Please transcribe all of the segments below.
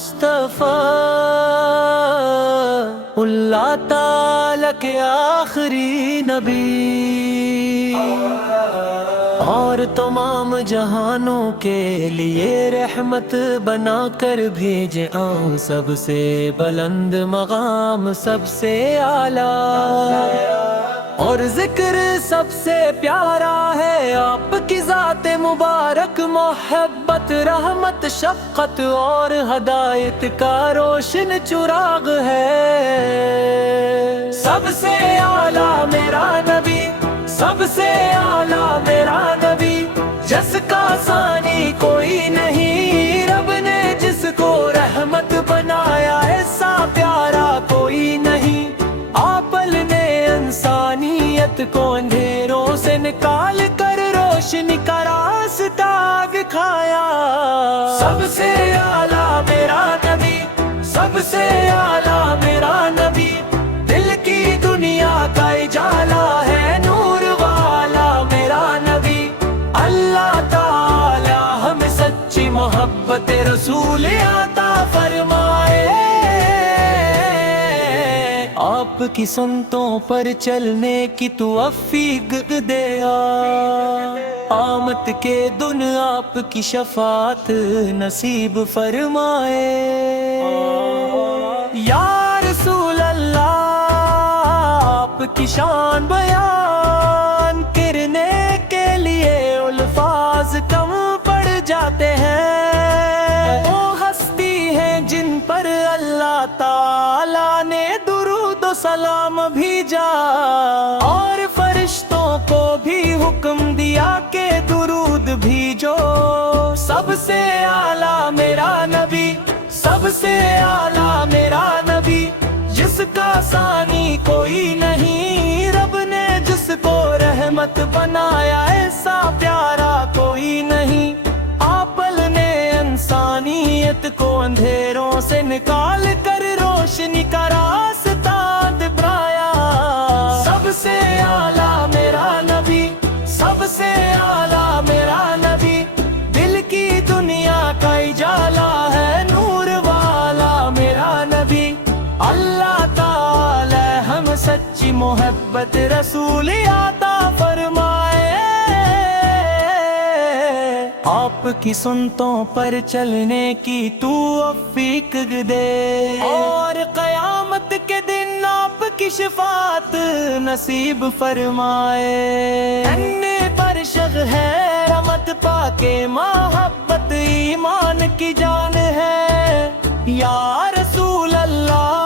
مصطفیٰ اللہ تعالیٰ کے آخری نبی، اور تمام جہانوں کے لیے رحمت بنا کر بھیجے سب سے بلند مقام، سب سے اعلیٰ، اور ذکر سب سے پیارا ہے آپ کی ذات مبارک، محبت رحمت شفقت اور ہدایت کا روشن چراغ ہے۔ سب سے اعلیٰ میرا نبی، سب سے اعلیٰ میرا نبی، جس کا ثانی کوئی نہیں، رب نے جس کو رحمت بنایا ایسا پیارا کوئی نہیں، آپ نے انسانیت کو اندھیروں سے نکال کر روشنی کا راستہ دکھایا۔ سب سے اعلیٰ میرا نبی، سب سے اعلیٰ میرا نبی، دل کی دنیا کا اجالا ہے، نور والا میرا نبی، اللہ تعالی ہمیں سچی محبت رسول عطا فرمائے۔ آپ کی سنتوں پر چلنے کی توفیق دے، قیامت کے دن آپ کی شفاعت نصیب فرمائے۔ یا رسول اللہ آپ کی شان بیان کرنے کے لیے الفاظ کم پڑ جاتے ہیں، وہ ہستی ہیں جن پر اللہ تعالیٰ نے درود و سلام بھیجا، اور فرشتوں کو بھی حکم دیا کہ درود بھیجو۔ سب سے اعلیٰ میرا نبی، سب سے اعلیٰ میرا نبی، جس کا ثانی کوئی نہیں، رب نے جس کو رحمت بنایا ایسا پیارا کوئی نہیں، آپ نے انسانیت کو اندھیروں سے نکال کر روشنی کا راستہ دکھایا۔ سب سے اعلیٰ میرا نبی، سب سے اعلیٰ میرا نبی، دل کی دنیا کا اجالا ہے، نور والا میرا نبی، اللہ تعالی ہم سچی محبت رسول عطا فرمائے۔ آپ کی سنتوں پر چلنے کی توفیق دے، اور قیامت کے دن آپ کی شفاعت نصیب فرمائے۔ انے پر شغ ہے رحمت پاکے محبت ایمان کی جان ہے، یا رسول اللہ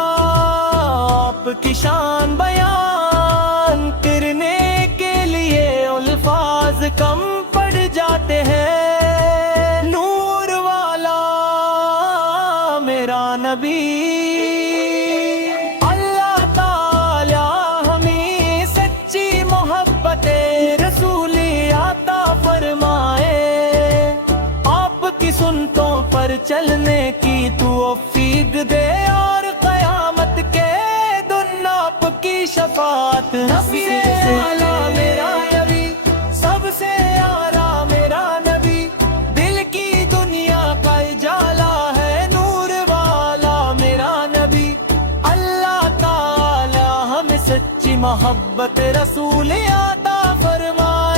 آپ کی شان بیان کرنے کے لیے الفاظ کم پڑ جاتے ہیں، نور والا میرا نبی، اللہ تعالی ہمیں سچی محبت رسول عطا فرمائے۔ آپ کی سنتوں پر چلنے کی توفیق دے، اور قیامت کے دن آپ کی شفاعت نصیب اعلیٰ میرا نبی، سب سے اعلیٰ میرا نبی، دل کی دنیا کا اجالا ہے، نور والا میرا نبی، اللہ تعالی ہمیں سچی محبت رسول عطا فرمائے۔